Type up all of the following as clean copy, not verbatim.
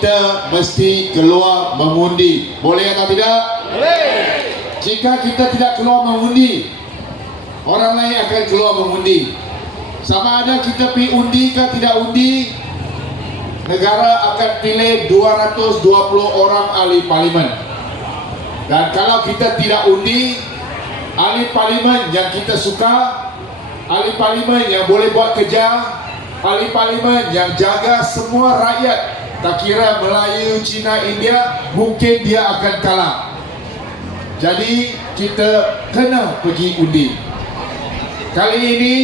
kita mesti keluar mengundi. Boleh atau tidak? Boleh. Jika kita tidak keluar mengundi, orang lain akan keluar mengundi. Sama ada kita pergi undi ke tidak undi, negara akan pilih 220 orang ahli parlimen. Dan kalau kita tidak undi, ahli parlimen yang kita suka, ahli parlimen yang boleh buat kerja, ahli parlimen yang jaga semua rakyat, tak kira Melayu, Cina, India, mungkin dia akan kalah. Jadi kita kena pergi undi. Kali ini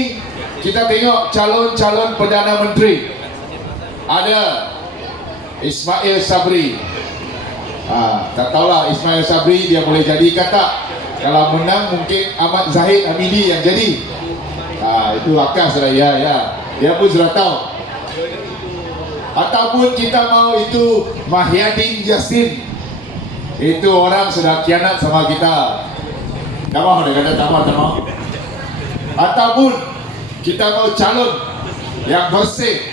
kita tengok calon-calon Perdana Menteri. Ada Ismail Sabri. Tak tahulah Ismail Sabri dia boleh jadi ke tak. Kalau menang mungkin Ahmad Zahid Hamidi yang jadi. Itu akas lah ya. Dia pun sudah tahu. Ataupun kita mau itu Mahyadin Yassin. Itu orang sudah kianat sama kita. Tak mau dia kata tak mau. Ataupun kita mau calon yang bersih,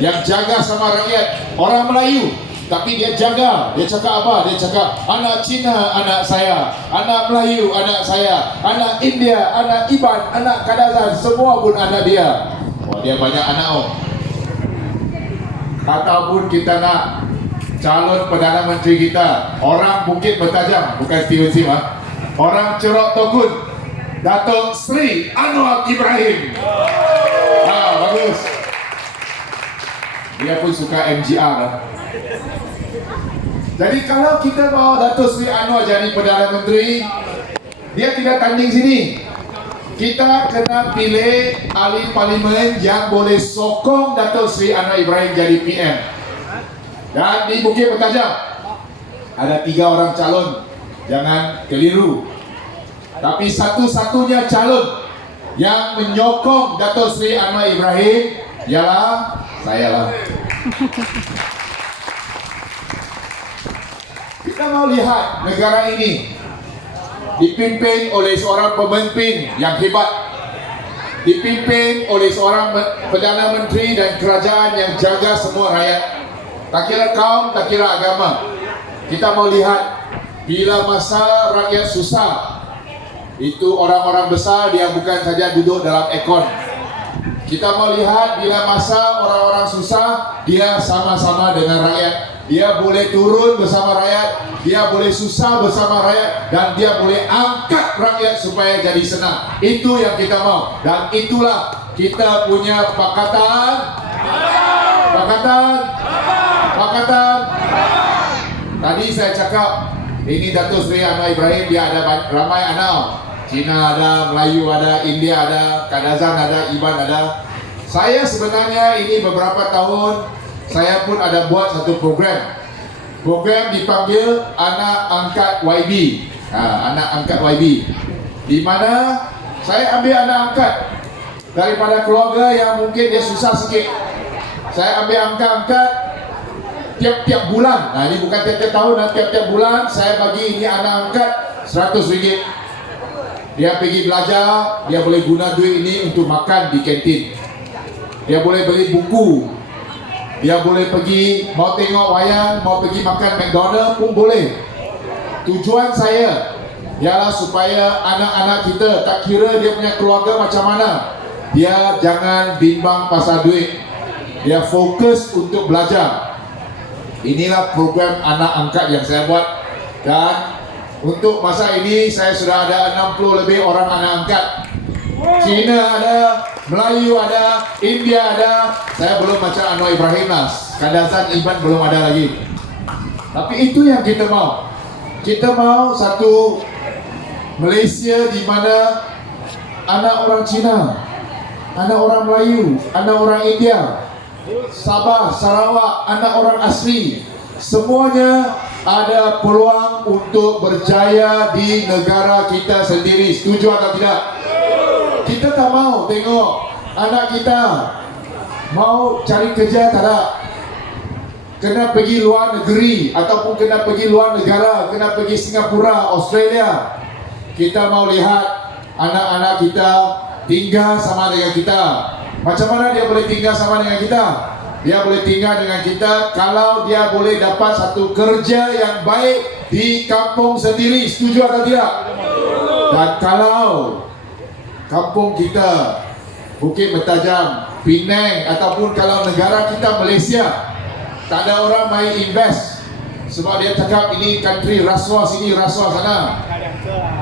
yang jaga sama rakyat, orang Melayu, tapi dia jaga. Dia cakap apa? Dia cakap anak Cina anak saya, anak Melayu anak saya, anak India, anak Iban, anak Kadazan, semua pun anak dia. Wah, dia banyak anak Ataupun kita nak calon Perdana Menteri kita, orang Bukit Bertajam, bukan Steven Sim, orang Cerok Tokun, Datuk Seri Anwar Ibrahim. Bagus. Dia pun suka MGR. Jadi kalau kita mau Datuk Seri Anwar jadi Perdana Menteri, dia tidak tanding sini. Kita kena pilih ahli parlimen yang boleh sokong Datuk Seri Anwar Ibrahim jadi PM. Dan di Bukit Bertajam ada 3 orang calon. Jangan keliru. Tapi satu-satunya calon yang menyokong Datuk Seri Anwar Ibrahim ialah saya lah. Kita mau lihat negara ini dipimpin oleh seorang pemimpin yang hebat, dipimpin oleh seorang Perdana Menteri dan kerajaan yang jaga semua rakyat. Tak kira kaum, tak kira agama. Kita mau lihat bila masa rakyat susah, itu orang-orang besar dia bukan saja duduk dalam ekon. Kita mau lihat bila masa orang-orang susah, dia sama-sama dengan rakyat. Dia boleh turun bersama rakyat, dia boleh susah bersama rakyat, dan dia boleh angkat rakyat supaya jadi senang. Itu yang kita mau. Dan itulah kita punya pakatan. Tadi saya cakap ini Datuk Seri Anwar Ibrahim, dia ada ramai anak. Cina ada, Melayu ada, India ada, Kadazan ada, Iban ada. Saya sebenarnya ini beberapa tahun saya pun ada buat satu program. Program dipanggil Anak Angkat YB. Anak Angkat YB. Di mana saya ambil anak angkat daripada keluarga yang mungkin dia susah sikit. Saya ambil angkat tiap-tiap bulan. Ini bukan tiap-tiap tahun, tiap-tiap bulan saya bagi ini anak angkat RM100. Dia pergi belajar, dia boleh guna duit ini untuk makan di kantin. Dia boleh beli buku. Dia boleh pergi, mau tengok wayang, mau pergi makan McDonald pun boleh. Tujuan saya ialah supaya anak-anak kita, tak kira dia punya keluarga macam mana, dia jangan bimbang pasal duit. Dia fokus untuk belajar. Inilah program anak angkat yang saya buat. Dan untuk masa ini saya sudah ada 60 lebih orang anak angkat. Cina ada, Melayu ada, India ada. Saya belum macam Anwar Ibrahim lah. Kadazan Iban belum ada lagi. Tapi itu yang kita mau. Kita mau satu Malaysia di mana anak orang Cina, anak orang Melayu, anak orang India, Sabah, Sarawak, anak orang asli, semuanya ada peluang untuk berjaya di negara kita sendiri. Setuju atau tidak? Kita tak mau tengok anak kita mau cari kerja tak ada, kena pergi luar negeri ataupun kena pergi luar negara, kena pergi Singapura, Australia. Kita mau lihat anak-anak kita tinggal sama dengan kita. Macam mana dia boleh tinggal sama dengan kita? dia boleh tinggal dengan kita kalau dia boleh dapat satu kerja yang baik di kampung sendiri. Setuju atau tidak? Dan kalau kampung kita Bukit Bertajam, Penang, ataupun kalau negara kita Malaysia, tak ada orang main invest sebab dia cakap ini country rasuah sini, rasuah sana,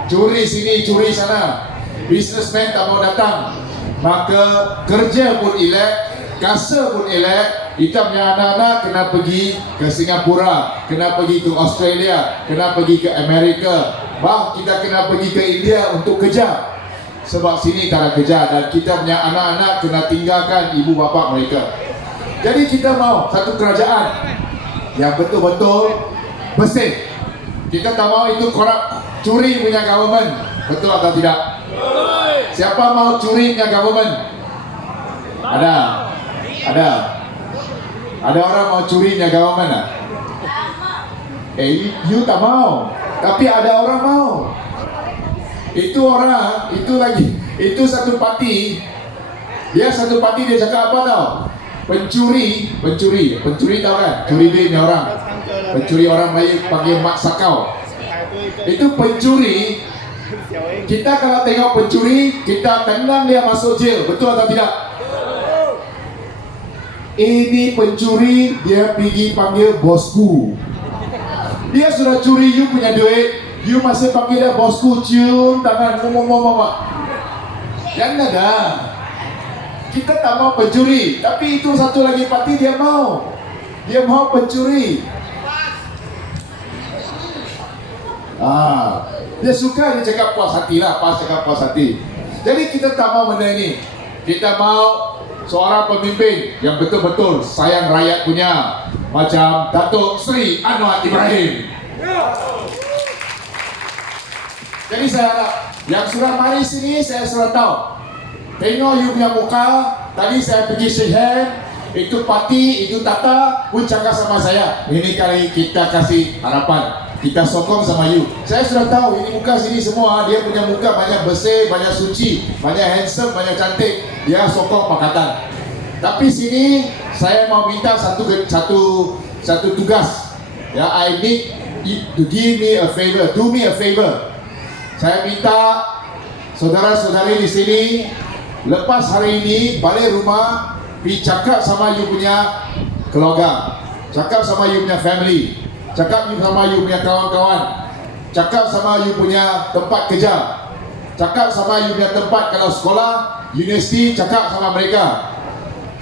curi sini, curi sana, businessman tak mau datang, maka kerja pun elak, kasa pun elak. Kita punya anak-anak kena pergi ke Singapura, kena pergi ke Australia, kena pergi ke Amerika, kita kena pergi ke India untuk kerja sebab sini tak ada kerja, dan kita punya anak-anak kena tinggalkan ibu bapa mereka. Jadi kita mau satu kerajaan yang betul-betul bersih. Kita tak mau itu korup, curi punya government. Betul atau tidak? Siapa mau curi punya government? Ada orang mau curi punya government tak? You tak mau, tapi ada orang mau. Itu orang, itu satu parti. Dia satu parti, dia cakap apa tau? Pencuri tahu kan? Curi duit orang. Pencuri orang Melayu panggil mak sakau. Itu pencuri. Kita kalau tengok pencuri, kita tendang dia masuk jail. Betul atau tidak? Ini pencuri, dia pergi panggil bosku. Dia sudah curi you punya duit, you masih panggil dia bosku, cium tangan, ngomong. Jangan ada. Kita tak mau pencuri, tapi itu satu lagi parti dia mau. Dia mau pencuri. Dia suka dia cakap puas hati lah, pas cakap puas hati. Jadi kita tak mau benda ini. Kita mau seorang pemimpin yang betul-betul sayang rakyat punya, macam Datuk Seri Anwar Ibrahim. Jadi saya harap yang sudah mari sini, saya sudah tahu. Tengok you punya muka. Tadi saya pergi shake hand, itu parti, itu tata pun cakap sama saya, ini kali kita kasih harapan, kita sokong sama you. Saya sudah tahu ini muka sini semua, dia punya muka banyak bersih, banyak suci, banyak handsome, banyak cantik. Dia sokong pakatan. Tapi sini saya mau minta satu tugas. Ya, I need to give me a favor, do me a favor. Saya minta saudara-saudari di sini lepas hari ini balik rumah, pergi cakap sama you punya keluarga, cakap sama you punya family, cakap sama you punya kawan-kawan, cakap sama you punya tempat kerja, cakap sama you punya tempat kalau sekolah, universiti, cakap sama mereka.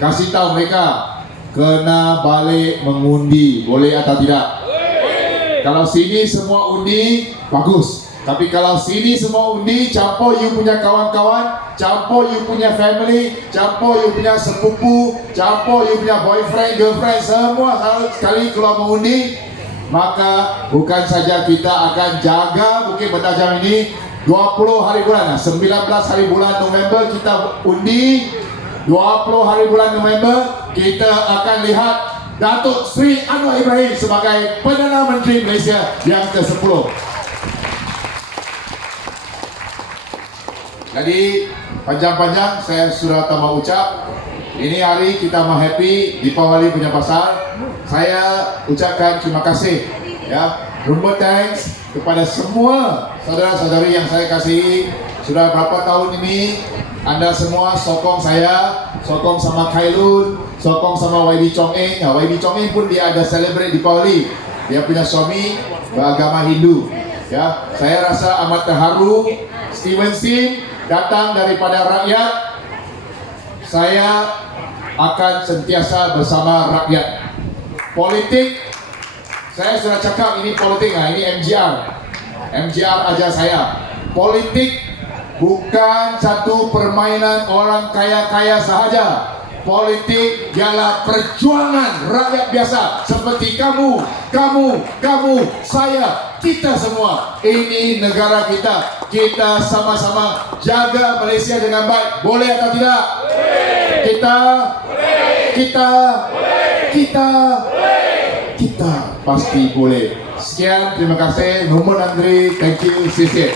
Kasih tahu mereka kena balik mengundi, boleh atau tidak? Kalau sini semua undi, bagus. Tapi kalau sini semua undi, campur you punya kawan-kawan, campur you punya family, campur you punya sepupu, campur you punya boyfriend, girlfriend, semua sekali keluar mengundi, maka bukan saja kita akan jaga Bukit Bertajam ini 20 hari bulan, 19 hari bulan November kita undi, 20 hari bulan November kita akan lihat Datuk Seri Anwar Ibrahim sebagai Perdana Menteri Malaysia yang ke-10. Jadi panjang-panjang saya sudah tak mau ucap. Ini hari kita mau happy Deepawali punya pasal. Saya ucapkan terima kasih ya, rumah thanks kepada semua saudara-saudari yang saya kasihi. Sudah berapa tahun ini Anda semua sokong saya, sokong sama Khairul, sokong sama YB Chong Eng. YB Chong Eng pun dia ada celebrate Deepawali. Dia punya suami beragama Hindu. Ya, saya rasa amat terharu. Steven Sin datang daripada rakyat. Saya akan sentiasa bersama rakyat. Politik, saya sudah cakap ini politik, ini MGR ajar saya. Politik bukan satu permainan orang kaya-kaya sahaja. Politik ialah perjuangan rakyat biasa seperti kamu, saya, kita semua. Ini negara kita. Kita sama-sama jaga Malaysia dengan baik. Boleh atau tidak? Kita pasti boleh. Sekian, terima kasih. Nombor Andri, thank you, sisi.